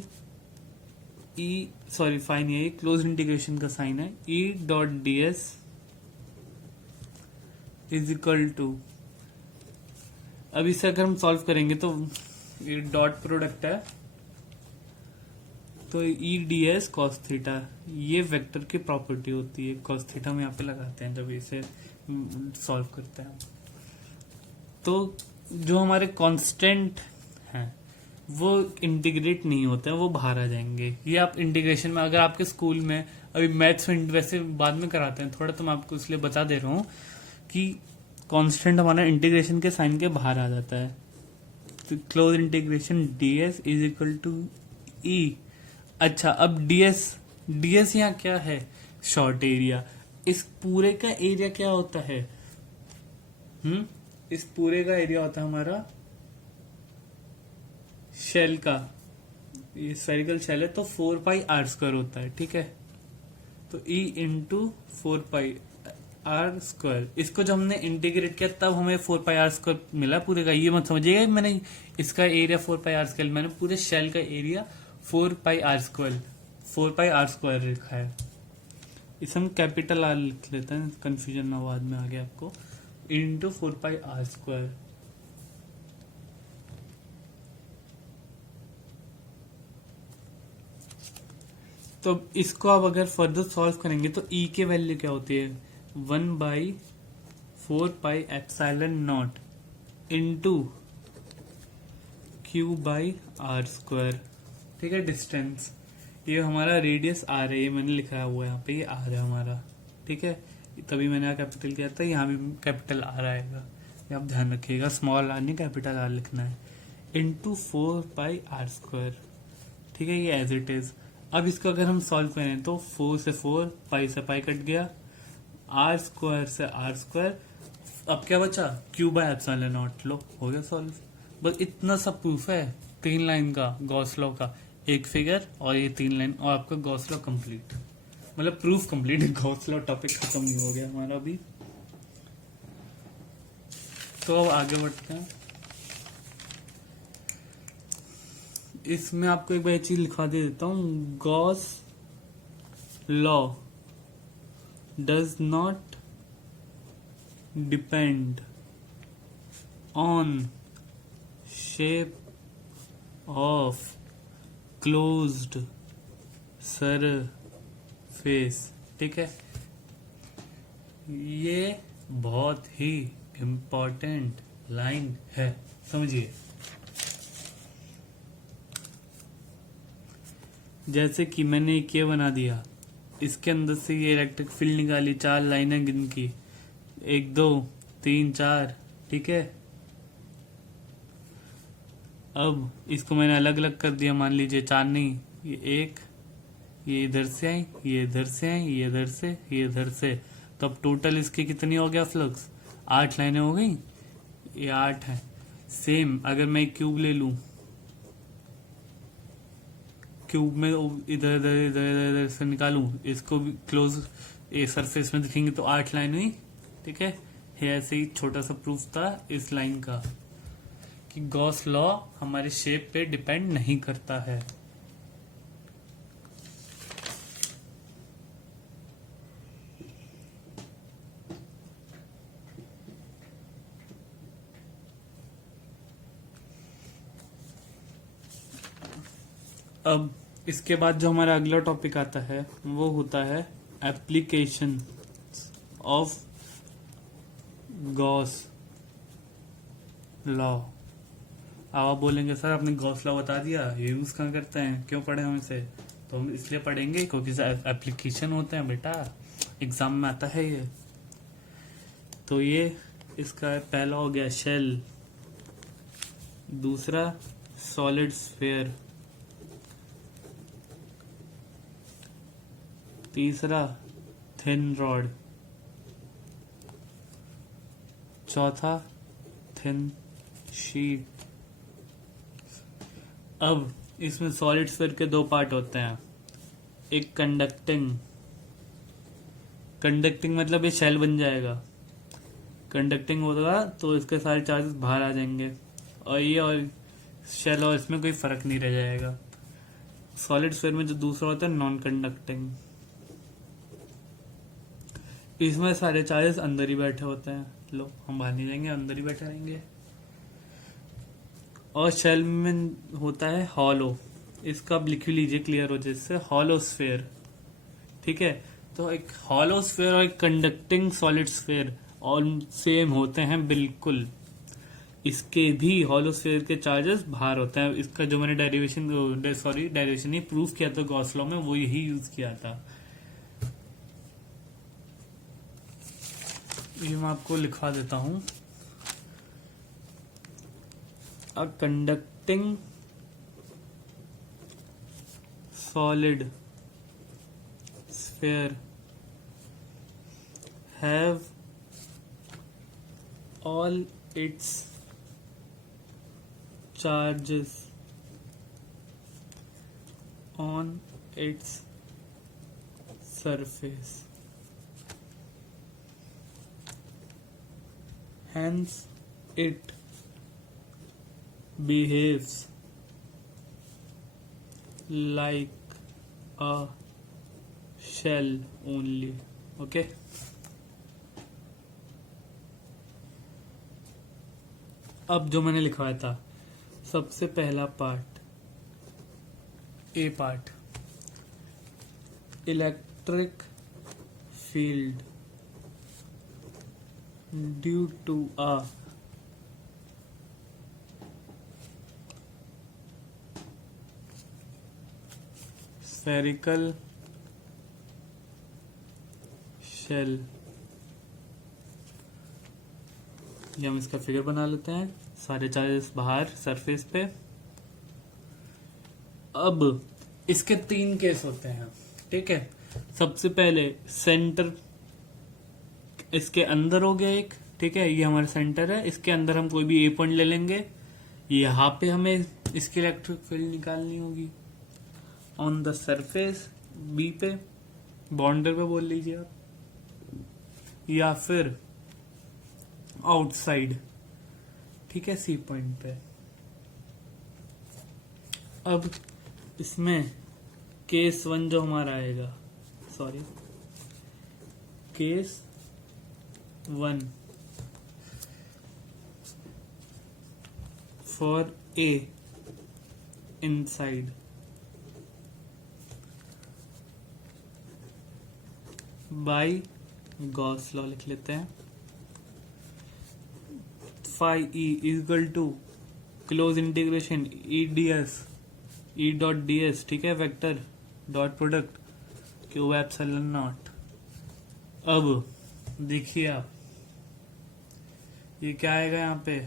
नहीं है, क्लोज इंटीग्रेशन का साइन है, E.ds इज इक्वल टू, अब इसे अगर हम सॉल्व करेंगे तो ये डॉट प्रोडक्ट है, तो EDS cos थीटा, ये वेक्टर की प्रॉपर्टी होती है। cos थीटा हम यहाँ पे लगाते हैं जब इसे सॉल्व करते हैं। तो जो हमारे कांस्टेंट हैं वो इंटीग्रेट नहीं होते हैं, वो बाहर आ जाएंगे। ये आप इंटीग्रेशन में, अगर आपके स्कूल में अभी मैथ्स में वैसे बाद में कराते हैं थोड़ा, तो मैं आपको इसलिए बता दे रहा हूँ कि कांस्टेंट हमारा इंटीग्रेशन के साइन के बाहर आ जाता है। तो close integration ds is equal to E। अच्छा, अब ds यहाँ क्या है, शॉर्ट एरिया। इस पूरे का एरिया क्या होता है, इस पूरे का एरिया होता है हमारा शेल का, ये स्फेरिकल शेल है तो 4 पाई आर स्क्वायर होता है, ठीक है। तो E into 4 pi r square, इसको जब हमने इंटीग्रेट किया तब हमें 4 पाई आर स्क्वायर मिला पूरे का। ये मत समझिएगा मैंने इसका एरिया 4 पाई आर स्क्वायर, मैंने पूरे शेल का एरिया 4 पाई आर स्क्वायर लिखा है। इसे हम कैपिटल आर लिख लेते हैं, कंफ्यूजन ना बाद में आ गया आपको, इंटू 4 पाई आर स्क्वायर। तो इसको आप अगर फर्दर सॉल्व करेंगे तो E की वैल्यू क्या होती है, 1/4 pi epsilon not into Q by r square, ठीक है, डिस्टेंस। ये हमारा रेडियस आर है, ये मैंने लिखा हुआ है यहाँ पे, ये आर है हमारा, ठीक है। तभी मैंने यहाँ कैपिटल किया था, यहाँ भी कैपिटल आर आएगा, ये आप ध्यान रखिएगा, स्मॉल आर नहीं कैपिटल आर लिखना है। इंटू 4πr², ठीक है, ये एज इट इज। अब इसको अगर हम सॉल्व करें तो 4 से 4, पाई से पाई कट गया, r² से r², अब क्या बचा, Q/ε0। लो हो गया सॉल्व। बस इतना सा प्रूफ है 3 लाइन का गॉस लॉ का, एक फिगर और ये 3 लाइन, और आपका गॉस लॉ कंप्लीट, मतलब proof complete. Gauss law topic खत्म नहीं हो गया हमारा अभी। तो अब आगे बढ़ते हैं। इसमें आपको एक बार चीज लिखवा दे देता हूं, Gauss law does not depend on shape of closed surface, ठीक है। ये बहुत ही इम्पोर्टेंट लाइन है, समझिए। जैसे कि मैंने एक ये बना दिया, इसके अंदर से ये इलेक्ट्रिक फील्ड निकाली, 4 लाइनें गिन की, 1 2 3 4, ठीक है। अब इसको मैंने अलग अलग कर दिया, मान लीजिए 4 नहीं, ये 1, ये इधर से आई, ये इधर से आई, ये इधर से, ये इधर से, तो अब टोटल इसकी कितनी हो गया फ्लक्स, 8 लाइनें हो गई, ये 8 है। सेम अगर मैं एक क्यूब ले लूं, क्यूब में इधर इधर इधर इधर से निकालूं, इसको भी क्लोज ए सरफेस में दिखेंगे तो 8 लाइन हुई, ठीक है। ये ऐसे ही छोटा सा प्रूफ था इस लाइन का कि गॉस लॉ हमारे शेप पे डिपेंड नहीं करता है। अब इसके बाद जो हमारा अगला टॉपिक आता है वो होता है एप्लीकेशन ऑफ गॉस लॉ। अब आप बोलेंगे सर आपने गॉस लॉ बता दिया, ये यूज कहाँ करते हैं, क्यों पढ़े हम इसे? तो हम इसलिए पढ़ेंगे क्योंकि एप्लीकेशन होते हैं बेटा, एग्जाम में आता है ये। तो ये इसका पहला हो गया शेल, दूसरा सॉलिड स्फीयर, तीसरा थिन रॉड, चौथा थिन शीट। अब इसमें सॉलिड स्फीयर के 2 पार्ट होते हैं, एक कंडक्टिंग मतलब ये शेल बन जाएगा, कंडक्टिंग होगा तो इसके सारे चार्जेस बाहर आ जाएंगे, और ये और शेल और इसमें कोई फर्क नहीं रह जाएगा। सॉलिड स्फीयर में जो दूसरा होता है नॉन कंडक्टिंग, इसमें सारे चार्जेस अंदर ही बैठे होते हैं, लो हम बाहर नहीं जाएंगे, अंदर ही बैठे रहेंगे। और शेल में होता है हॉलो, इसका आप लिख लीजिए क्लियर हो जैसे हॉलो स्फीयर, ठीक है। तो एक हॉलो स्फीयर और एक कंडक्टिंग सॉलिड स्फीयर और सेम होते हैं बिल्कुल, इसके भी हॉलो स्फीयर के चार्जेस बाहर होते हैं। इसका जो मैंने डेरिवेशन नहीं प्रूफ किया था गॉस लॉ में, वो यही यूज किया था। ये मैं आपको लिखवा देता हूं, a conducting solid sphere have all its charges on its surface, hence it behaves like a shell only, okay। अब जो मैंने लिखवाया था, सबसे पहला part, a part, electric field due to a spherical shell, ये हम इसका फिगर बना लेते हैं, सारे चार्जेस बाहर सरफेस पे। अब इसके 3 केस होते हैं, ठीक है। सबसे पहले सेंटर इसके अंदर हो गया एक, ठीक है, ये हमारा सेंटर है, इसके अंदर हम कोई भी ए पॉइंट ले लेंगे, यहाँ पे हमें इसकी इलेक्ट्रिक फील्ड निकालनी होगी ऑन द सरफेस बी पे, बाउंडर पे बोल लीजिए आप, या फिर आउटसाइड, ठीक है, सी पॉइंट पे। अब इसमें केस 1 जो हमारा आएगा, sorry case 1 for a inside, by Gauss law लिख लेते हैं, phi E equal to close integration E d s, E dot d s, ठीक है, vector dot product q epsilon not. अब देखिए आप, ये क्या आएगा यहाँ पे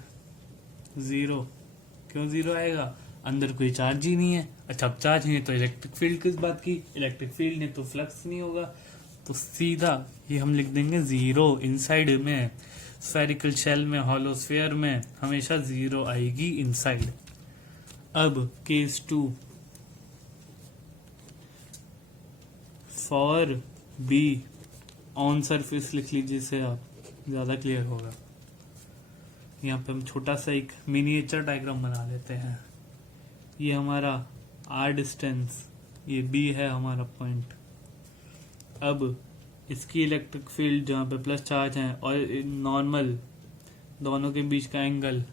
0, क्यों 0 आएगा, अंदर कोई चार्ज ही नहीं है। अच्छा, अब चार्ज नहीं है तो इलेक्ट्रिक फील्ड किस बात की, इलेक्ट्रिक फील्ड नहीं तो फ्लक्स नहीं होगा, तो सीधा ये हम लिख देंगे 0। इनसाइड में स्फेरिकल शेल में, हॉलोस्फीयर में हमेशा 0 आएगी इनसाइड। अब case 2 for be on surface लिख लीजिए, इसे आप ज्यादा क्लियर होगा। यहाँ पे हम छोटा सा एक मिनिएचर डायग्राम बना लेते हैं। ये हमारा आर डिस्टेंस, ये बी है हमारा पॉइंट। अब इसकी इलेक्ट्रिक फील्ड जहाँ पे प्लस चार्ज है और नॉर्मल, दोनों के बीच का एंगल,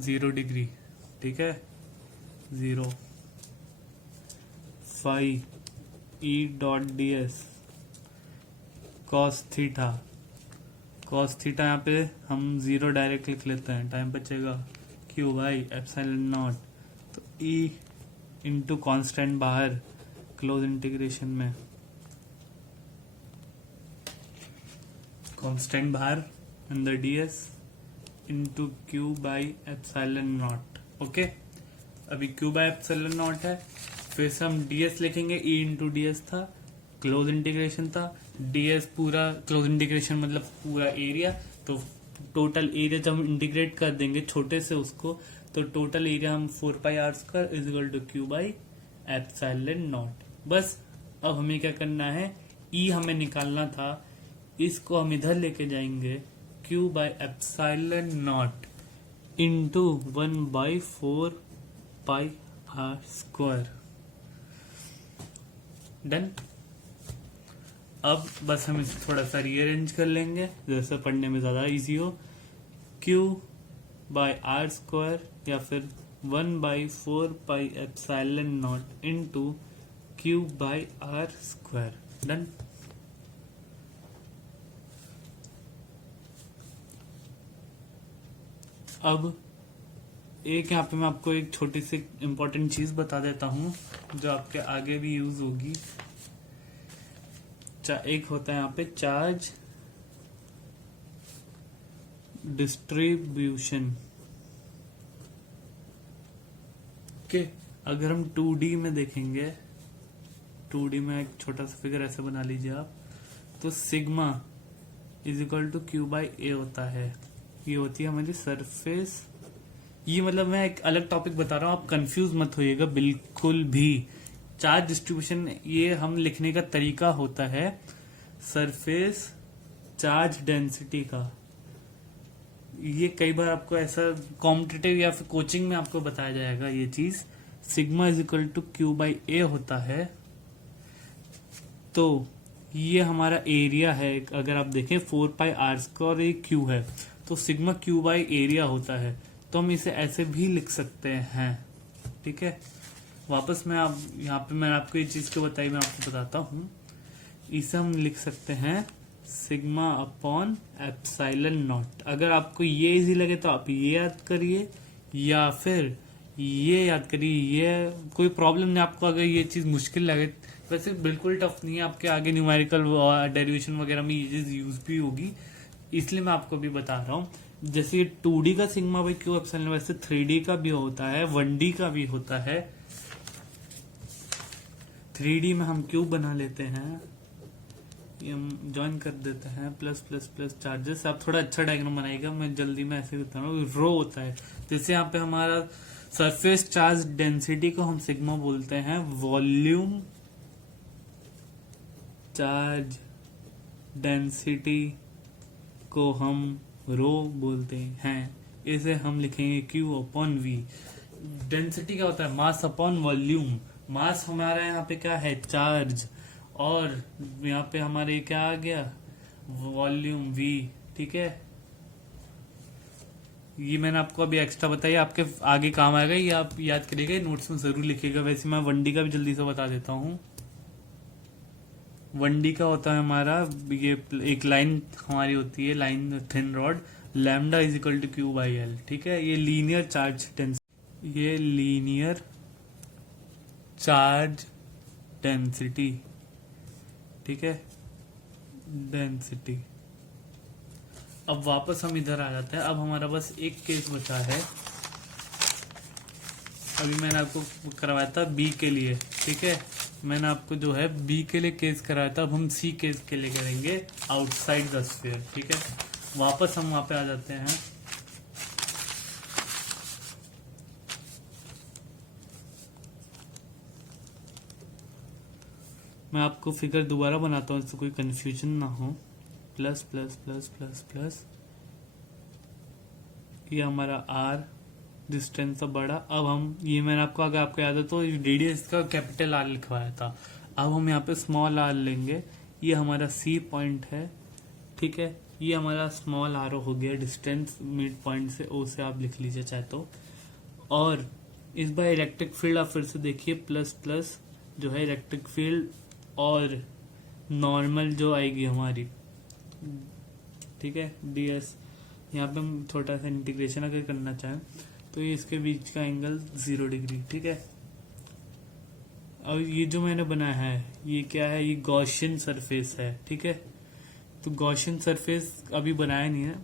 0 डिग्री, ठीक है, 0 phi E dot d s cos theta, यहाँ पे हम 0 डायरेक्ट लिख लेते हैं, टाइम बचेगा, क्यू बाई एप्सिलॉन नॉट, तो ई इंटू कॉन्स्टेंट बाहर क्लोज इंटीग्रेशन में, कांस्टेंट बाहर अंदर ds into Q by epsilon naught. Okay, अभी क्यू बाई एप्सिलॉन नॉट है, फिर से हम ds लिखेंगे, e इंटू ds था, क्लोज इंटीग्रेशन था, ds पूरा क्लोज इंटीग्रेशन मतलब पूरा एरिया, तो टोटल एरिया जब हम इंटीग्रेट कर देंगे छोटे से उसको, तो टोटल एरिया हम 4πr² is equal to Q by epsilon not. बस अब हमें क्या करना है, E हमें निकालना था, इसको हम इधर लेके जाएंगे, Q by epsilon not into 1/4πr²। Done. अब बस हम इसे थोड़ा सा रीअरेंज कर लेंगे जैसे पढ़ने में ज्यादा इजी हो। Q बाई r² या फिर 1/4π into Q by r²। Done. अब एक यहाँ पे मैं आपको एक छोटी सी इम्पोर्टेंट चीज बता देता हूँ जो आपके आगे भी यूज होगी। एक होता है यहाँ पे चार्ज डिस्ट्रीब्यूशन के। अगर हम 2D में देखेंगे, 2D में एक छोटा सा फिगर ऐसे बना लीजिए आप, तो sigma is equal to Q by A होता है। ये होती है हमारी सरफेस। ये मतलब मैं एक अलग टॉपिक बता रहा हूँ, आप कंफ्यूज मत होइएगा बिल्कुल भी। चार्ज डिस्ट्रीब्यूशन ये हम लिखने का तरीका होता है सरफेस चार्ज डेंसिटी का। ये कई बार आपको ऐसा कॉम्पिटिटिव या फिर कोचिंग में आपको बताया जाएगा ये चीज। Sigma is equal to Q by A होता है। तो ये हमारा एरिया है, अगर आप देखें 4πr² और ये क्यू है, तो सिग्मा क्यू बाई एरिया होता है। तो हम इसे ऐसे भी लिख सकते हैं, ठीक है। वापस मैं आप यहाँ पे मैंने आपको ये चीज क्यों बताई मैं आपको बताता हूँ। इसे हम लिख सकते हैं सिग्मा अपॉन एप्सिलॉन नॉट। अगर आपको ये इजी लगे तो आप ये याद करिए, या फिर ये याद करिए, ये कोई प्रॉब्लम नहीं आपको अगर ये चीज मुश्किल लगे। वैसे बिल्कुल टफ नहीं है, आपके आगे न्यूमेरिकल डेरिवेशन वगैरह में ये चीज यूज भी होगी, इसलिए मैं आपको भी बता रहा हूँ। जैसे 2D का सिग्मा बाई क्यू एप्सिलॉन, वैसे 3D का भी होता है, 1D का भी होता है। 3D में हम क्यूब बना लेते हैं, ये हम ज्वाइन कर देते हैं, प्लस प्लस प्लस चार्जेस। आप थोड़ा अच्छा डायग्राम बनाएगा, मैं जल्दी में ऐसे करता हूँ। रो होता है, जैसे यहाँ पे हमारा सरफेस चार्ज डेंसिटी को हम सिग्मा बोलते हैं, वॉल्यूम चार्ज डेंसिटी को हम रो बोलते हैं। इसे हम लिखेंगे क्यू अपॉन वी। डेंसिटी क्या होता है? Mass upon volume. मास हमारा यहाँ पे क्या है? चार्ज। और यहाँ पे हमारे क्या आ गया? Volume we. ठीक है, ये मैंने आपको अभी एक्स्ट्रा बताया, आपके आगे काम आएगा, ये आप याद करिएगा, नोट्स में जरूर लिखिएगा। वैसे मैं 1D का भी जल्दी से बता देता हूँ। 1D का होता है हमारा, ये एक लाइन हमारी होती है, line thin rod, lambda is equal to Q by l. ठीक है, ये लीनियर चार्ज डेंसिटी, ये लीनियर चार्ज डेंसिटी। ठीक है, डेंसिटी। अब वापस हम इधर आ जाते हैं। अब हमारा बस एक केस बचा है, अभी मैंने आपको करवाया था बी के लिए। ठीक है, मैंने आपको जो है बी के लिए केस कराया था, अब हम सी केस के लिए करेंगे, आउटसाइड द स्फीयर। ठीक है, वापस हम वहां पे आ जाते हैं। मैं आपको फिगर दोबारा बनाता हूँ, इससे कोई कंफ्यूजन ना हो। Plus plus plus plus plus, ये हमारा आर डिस्टेंस था बड़ा। अब हम, ये मैंने आपको, अगर आपको याद है तो, रेडियस का कैपिटल आर लिखवाया था। अब हम यहाँ पे स्मॉल आर लेंगे, ये हमारा सी पॉइंट है। ठीक है, ये हमारा स्मॉल आर हो गया, डिस्टेंस मिड पॉइंट से, ओ से आप लिख लीजिए चाहे तो। और इस बार इलेक्ट्रिक फील्ड आप फिर से देखिए, प्लस प्लस जो है इलेक्ट्रिक फील्ड, और नॉर्मल जो आएगी हमारी, ठीक है, ds। यहाँ पे हम छोटा सा इंटीग्रेशन अगर करना चाहें तो ये इसके बीच का एंगल 0 डिग्री। ठीक है, और ये जो मैंने बनाया है ये क्या है? ये गॉसियन सरफेस है। ठीक है, तो गॉसियन सरफेस अभी बनाया नहीं है,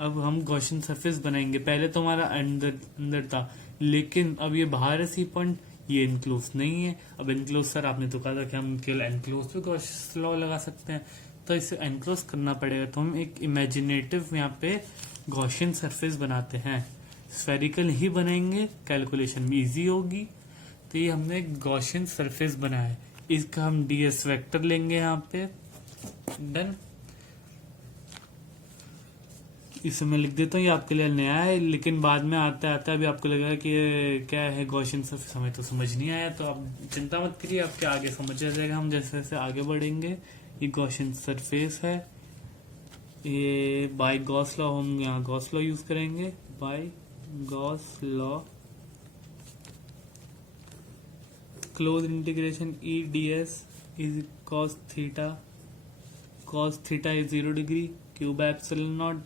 अब हम गॉसियन सरफेस बनाएंगे। पहले तो हमारा अंदर था, लेकिन अब ये बाहर है सी पॉइंट, ये एनक्लोज नहीं है। अब एनक्लोज, सर आपने तो कहा था कि हम केवल एनक्लोज पे गॉस लॉ लगा सकते हैं, तो इसे एनक्लोज करना पड़ेगा। तो हम एक इमेजिनेटिव यहाँ पे गॉसियन सरफेस बनाते हैं, स्फेरिकल ही बनाएंगे, कैलकुलेशन भी इजी होगी। तो ये हमने गॉसियन सरफेस बनाया है, इसका हम ds वेक्टर लेंगे यहाँ पे। डन, इसे मैं लिख देता हूँ, ये आपके लिए नया है, लेकिन बाद में आता आता अभी आपको लगेगा कि ये क्या है गॉसियन सरफेस, हमें तो समझ नहीं आया। तो आप चिंता मत करिए, आपके आगे समझ आ जाएगा हम जैसे जैसे आगे बढ़ेंगे। ये गॉसियन सरफेस है, ये बाय गॉस लॉ, हम यहाँ गॉस लॉ यूज करेंगे, by Gauss law, close integration E ds is cos theta is 0 degree, cube epsilon not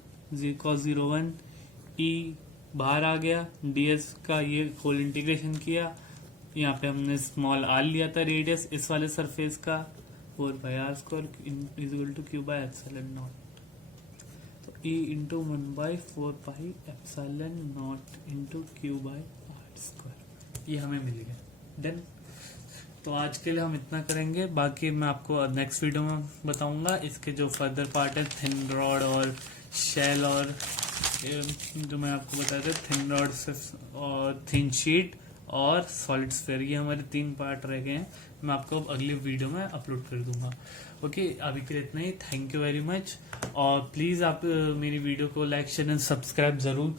cos 01, E बाहर आ गया, ds का ये होल इंटीग्रेशन किया, यहाँ पे हमने स्मॉल आर लिया था रेडियस इस वाले सरफेस का, 4/r² is equal to Q by epsilon naught. तो e into 1/4πε0 into Q by r², ये हमें मिल गया। देन तो आज के लिए हम इतना करेंगे, बाकी मैं आपको नेक्स्ट वीडियो में बताऊंगा इसके जो फर्दर पार्ट है, थिन रॉड और शेल, और जो मैं आपको बताया था थिन रॉड और थिन शीट और सॉलिड स्फीयर, ये हमारे 3 पार्ट रह गए हैं। मैं आपको अगले वीडियो में अपलोड कर दूंगा। ओके, अभी के लिए इतना ही। थैंक यू वेरी मच, और प्लीज आप मेरी वीडियो को लाइक शेयर एंड सब्सक्राइब जरूर करिए।